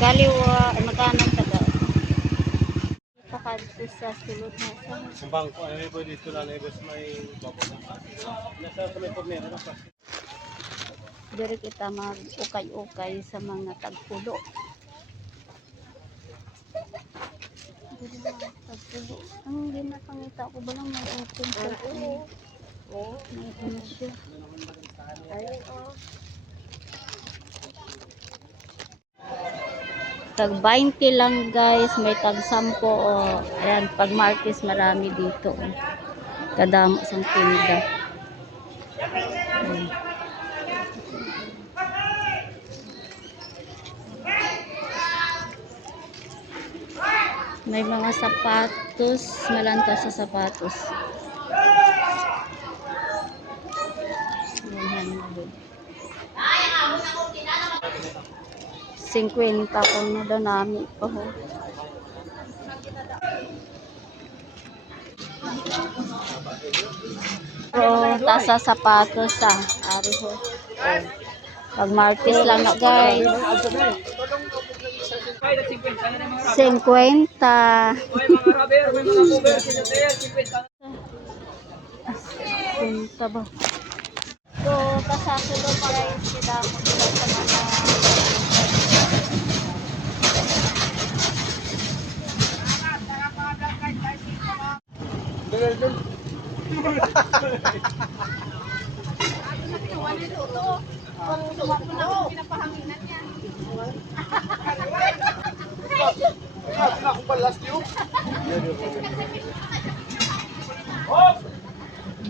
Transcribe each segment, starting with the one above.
Kaliwa, ay magkano ang taga? Pakadto sa sulod na sa Ang bangko, ay may dito lang, ay bas may bako. Nasa sa may pagmera na pa. Diri kita mag-ukay-ukay sa mga tagpulo. Diri mga tagpulo. Ang hindi ko ba lang may open sa ano? May ano siya. Tag 20 lang guys, may tag 10 o ayan, pag Martes marami dito. oh. Kadamo sang tinda. May mga sapatos, malanta sa sapatos. 50 kung na daw nami pa ho. Oo, tasa sapatos ah. Ari ho. Pag Martes lang na guys. 50. Punta ba? So, kasasulo para yung sila mo sila sa mga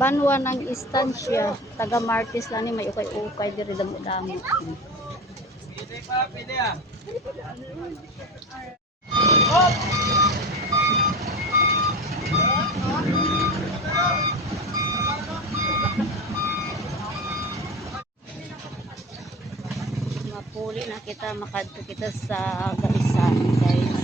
banwa ng istansya. Taga Martis lang ni may ukay-ukay diri damo-damo. Mapuli na kita makadto kita sa gaisan guys.